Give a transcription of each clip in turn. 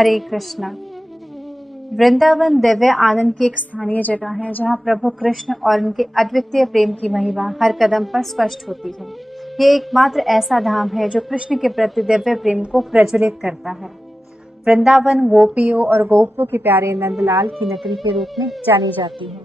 हरे कृष्णा। वृंदावन दिव्य आनंद की एक स्थानीय जगह है जहाँ प्रभु कृष्ण और उनके अद्वितीय प्रेम की महिमा हर कदम पर स्पष्ट होती है। ये एकमात्र ऐसा धाम है जो कृष्ण के प्रति दिव्य प्रेम को प्रज्वलित करता है। वृंदावन गोपियों और गोपों के प्यारे नंदलाल की नगरी के रूप में जानी जाती है।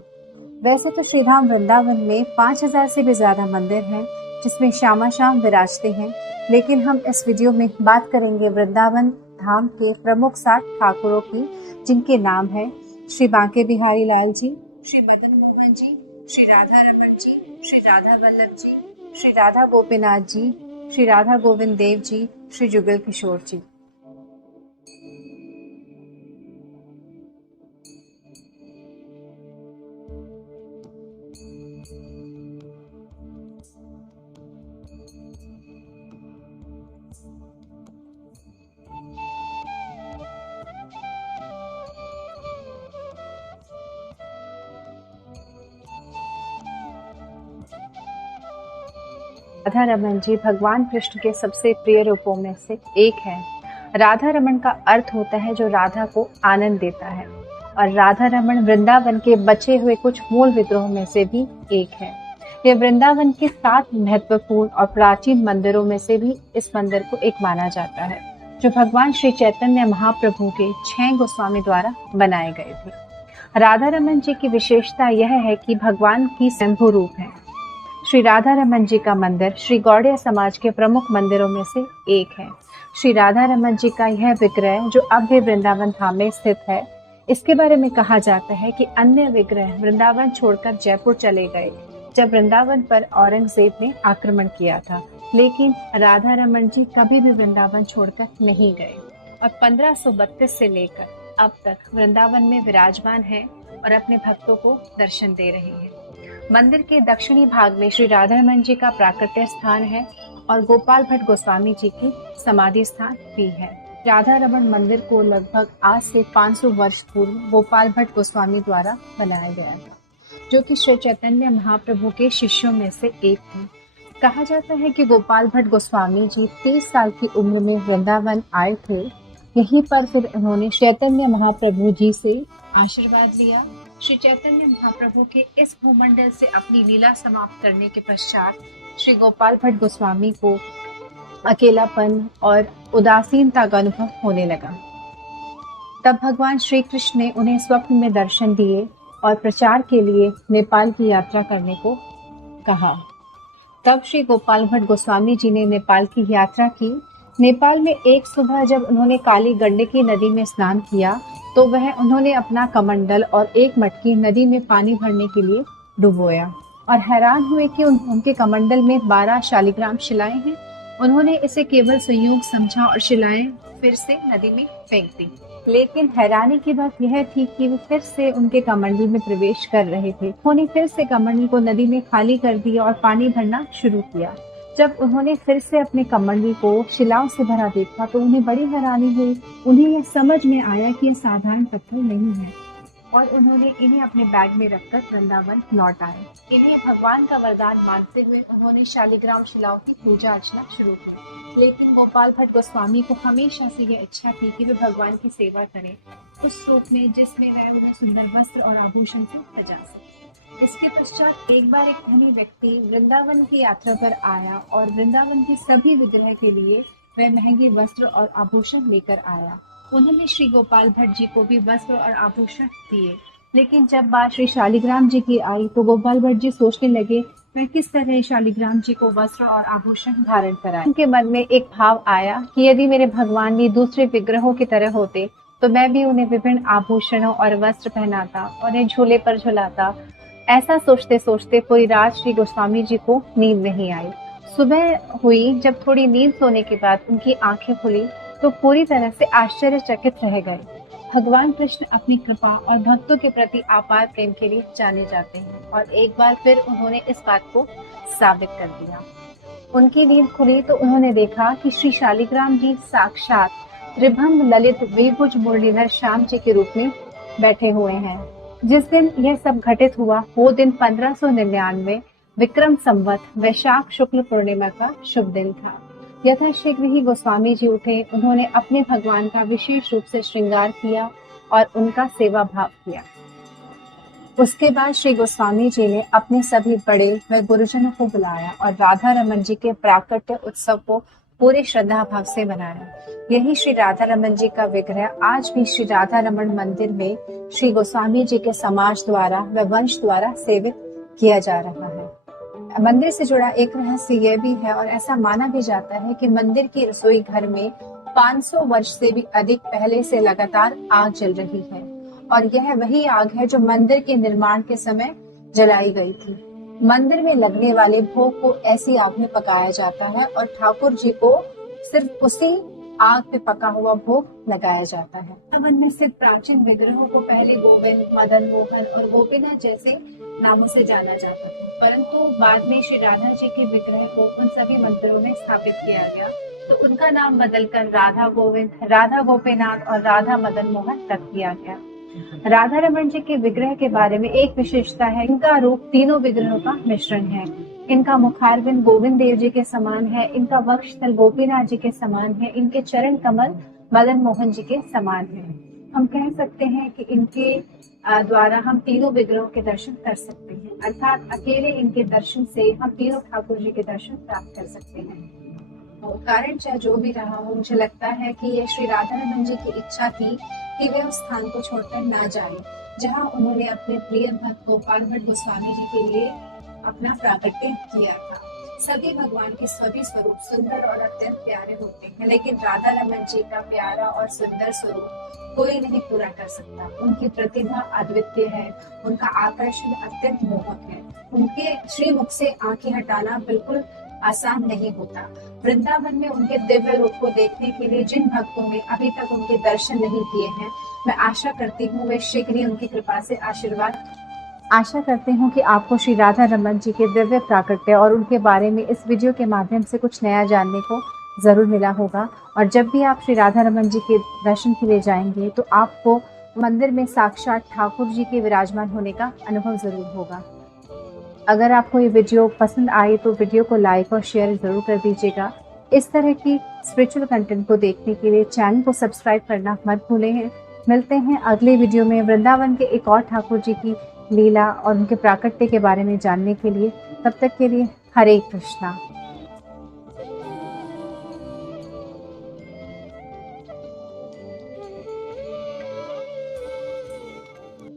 वैसे तो श्रीधाम वृंदावन में 5000 से भी ज्यादा मंदिर हैं, जिसमें श्यामा श्याम विराजते हैं, लेकिन हम इस वीडियो में बात करेंगे वृंदावन धाम के प्रमुख 7 ठाकुरों की, जिनके नाम है श्री बांके बिहारी लाल जी, श्री मदन मोहन जी, श्री राधा रमन जी, श्री राधा वल्लभ जी, श्री राधा गोपीनाथ जी, श्री राधा गोविंद देव जी, श्री जुगल किशोर जी। राधा रमन जी भगवान कृष्ण के सबसे प्रिय रूपों में से एक है। राधा रमन का अर्थ होता है जो राधा को आनंद देता है, और राधा रमन वृंदावन के बचे हुए कुछ मूल विग्रहों में से भी एक है। यह वृंदावन के 7 महत्वपूर्ण और प्राचीन मंदिरों में से भी इस मंदिर को एक माना जाता है, जो भगवान श्री चैतन्य महाप्रभु के 6 गोस्वामी द्वारा बनाए गए थे। राधा रमन जी की विशेषता यह है कि भगवान की स्वयंभू रूप है। श्री राधा रमन जी का मंदिर श्री गौड़िया समाज के प्रमुख मंदिरों में से एक है। श्री राधा रमन जी का यह विग्रह जो अब भी वृंदावन धाम में स्थित है, इसके बारे में कहा जाता है कि अन्य विग्रह वृंदावन छोड़कर जयपुर चले गए जब वृंदावन पर औरंगजेब ने आक्रमण किया था, लेकिन राधा रमन जी कभी भी वृंदावन छोड़कर नहीं गए और 1532 से लेकर अब तक वृंदावन में विराजमान है और अपने भक्तों को दर्शन दे रहे हैं। मंदिर के दक्षिणी भाग में श्री राधा रमन जी का प्राकट्य स्थान है और गोपाल भट्ट गोस्वामी जी की समाधि स्थान भी है। राधा रमन मंदिर को लगभग आज से 500 वर्ष पूर्व गोपाल भट्ट गोस्वामी द्वारा बनाया गया था, जो कि श्री चैतन्य महाप्रभु के शिष्यों में से एक थे। कहा जाता है कि गोपाल भट्ट गोस्वामी जी 30 साल की उम्र में वृंदावन आए थे। यहीं पर फिर उन्होंने चैतन्य महाप्रभु जी से आशीर्वाद लिया। श्री चैतन्य महाप्रभु के इस भूमंडल से अपनी लीला समाप्त करने के पश्चात श्री गोपाल भट्ट गोस्वामी को अकेलापन और उदासीनता का अनुभव होने लगा। तब भगवान श्री कृष्ण ने उन्हें स्वप्न में दर्शन दिए और प्रचार के लिए नेपाल की यात्रा करने को कहा। तब श्री गोपाल भट्ट गोस्वामी जी ने नेपाल की यात्रा की। नेपाल में एक सुबह जब उन्होंने काली गंडकी नदी में स्नान किया तो उन्होंने अपना कमंडल और एक मटकी नदी में पानी भरने के लिए डुबोया और हैरान हुए कि उनके कमंडल में 12 शालिग्राम शिलाएं हैं। उन्होंने इसे केवल संयोग समझा और शिलाएं फिर से नदी में फेंक दी। लेकिन हैरानी की बात यह थी कि वो फिर से उनके कमंडल में प्रवेश कर रहे थे। उन्होंने फिर से कमंडल को नदी में खाली कर दिया और पानी भरना शुरू किया। जब उन्होंने फिर से अपने कमंडल को शिलाओं से भरा देखा तो उन्हें बड़ी हैरानी हुई। उन्हें यह समझ में आया कि यह साधारण पत्थर नहीं है और उन्होंने इन्हें अपने बैग में रखकर वृंदावन लौट आए। इन्हें भगवान का वरदान मानते हुए उन्होंने शालिग्राम शिलाओं की पूजा अर्चना शुरू की। लेकिन गोपाल भट्ट गोस्वामी को हमेशा से यह इच्छा थी कि वे भगवान की सेवा करें उस रूप में जिसमें वह उन्हें सुंदर वस्त्र और आभूषण से सजा सके। इसके पश्चात एक बार एक धनी व्यक्ति वृंदावन की यात्रा पर आया और वृंदावन के सभी विग्रह के लिए वह महंगे वस्त्र और आभूषण लेकर आया। उन्होंने श्री गोपाल भट्ट जी को भी वस्त्र और आभूषण दिए, लेकिन जब बात श्री शालिग्राम जी की आई तो गोपाल भट्ट जी सोचने लगे वह किस तरह शालिग्राम जी को वस्त्र और आभूषण धारण कराए। उनके मन में एक भाव आया कि यदि मेरे भगवान भी दूसरे विग्रहों की तरह होते तो मैं भी उन्हें विभिन्न आभूषणों और वस्त्र पहनाता और उन्हें झूले पर झुलाता। ऐसा सोचते सोचते पूरी रात श्री गोस्वामी जी को नींद नहीं आई। सुबह हुई, जब थोड़ी नींद सोने के बाद उनकी आंखें खुली तो पूरी तरह से आश्चर्यचकित रह गए। भगवान कृष्ण अपनी कृपा और भक्तों के प्रति अपार प्रेम के लिए जाने जाते हैं और एक बार फिर उन्होंने इस बात को साबित कर दिया। उनकी नींद खुली तो उन्होंने देखा कि श्री शालिग्राम जी साक्षात त्रिभंग ललित वेभुज मुरलीधर श्याम जी के रूप में बैठे हुए हैं। जिस दिन यह सब घटित हुआ वो दिन 1599 विक्रम संवत वैशाख शुक्ल पूर्णिमा का शुभ दिन था। यथाशीघ्र ही गोस्वामी जी उठे। उन्होंने अपने भगवान का विशेष रूप से श्रृंगार किया और उनका सेवा भाव किया। उसके बाद श्री गोस्वामी जी ने अपने सभी बड़े व गुरुजनों को बुलाया और राधा रमन जी के प्राकट्य उत्सव को पूरे श्रद्धा भाव से मनाया। यही श्री राधा रमन जी का विग्रह आज भी श्री राधा रमन मंदिर में श्री गोस्वामी जी के समाज द्वारा व वंश द्वारा सेवित किया जा रहा है। मंदिर से जुड़ा एक रहस्य यह भी है और ऐसा माना भी जाता है कि मंदिर की रसोई घर में 500 वर्ष से भी अधिक पहले से लगातार आग जल रही है और यह वही आग है जो मंदिर के निर्माण के समय जलाई गई थी। मंदिर में लगने वाले भोग को ऐसी आग में पकाया जाता है और ठाकुर जी को सिर्फ उसी आग पे पका हुआ भोग लगाया जाता है। वृंदावन में स्थित प्राचीन विग्रहों को पहले गोविंद, मदन मोहन और गोपीनाथ जैसे नामों से जाना जाता था, परंतु बाद में श्री राधा जी के विग्रह को उन सभी मंदिरों में स्थापित किया गया तो उनका नाम बदलकर राधा गोविंद, राधा गोपीनाथ और राधा मदन मोहन रख दिया गया। राधा रमन जी के विग्रह के बारे में एक विशेषता है, इनका रूप तीनों विग्रहों का मिश्रण है। इनका मुखारविंद गोविंद देव जी के समान है, इनका वक्षस्थल गोपीनाथ जी के समान है, इनके चरण कमल मदन मोहन जी के समान है। हम कह सकते हैं कि इनके द्वारा हम तीनों विग्रहों के दर्शन कर सकते हैं, अर्थात अकेले इनके दर्शन से हम तीनों ठाकुर जी के दर्शन प्राप्त कर सकते हैं। कारण चाहे जो भी रहा हो, मुझे लगता है कि यह श्री राधा रमन जी की इच्छा थी कि वे उस स्थान को छोड़कर ना जाए जहां उन्होंने अपने प्रिय भक्त गोपाल भट्ट गोस्वामी जी के लिए अपना प्राकट्य किया था। सभी भगवान के सभी स्वरूप सुंदर और अत्यंत प्यारे होते हैं, लेकिन राधा रमन जी का प्यारा और सुंदर स्वरूप कोई नहीं पूरा कर सकता। उनकी प्रतिभा अद्वितीय है, उनका आकर्षण अत्यंत मोहक है। उनके श्रीमुख से आंखें हटाना बिल्कुल आसान नहीं होता। वृंदावन में उनके दिव्य रूप को देखने के लिए जिन भक्तों ने अभी तक उनके दर्शन नहीं किए हैं, मैं आशा करती हूँ वे शीघ्र ही उनकी कृपा से आशा करती हूँ कि आपको श्री राधा रमन जी के दिव्य प्राकट्य और उनके बारे में इस वीडियो के माध्यम से कुछ नया जानने को जरूर मिला होगा। और जब भी आप श्री राधा रमन जी के दर्शन के लिए जाएंगे तो आपको मंदिर में साक्षात ठाकुर जी के विराजमान होने का अनुभव जरूर होगा। अगर आपको ये वीडियो पसंद आई तो वीडियो को लाइक और शेयर जरूर कर दीजिएगा। इस तरह की स्पिरिचुअल कंटेंट को देखने के लिए चैनल को सब्सक्राइब करना मत भूलें। मिलते हैं अगले वीडियो में वृंदावन के एक और ठाकुर जी की लीला और उनके प्राकट्य के बारे में जानने के लिए। तब तक के लिए हरे कृष्णा।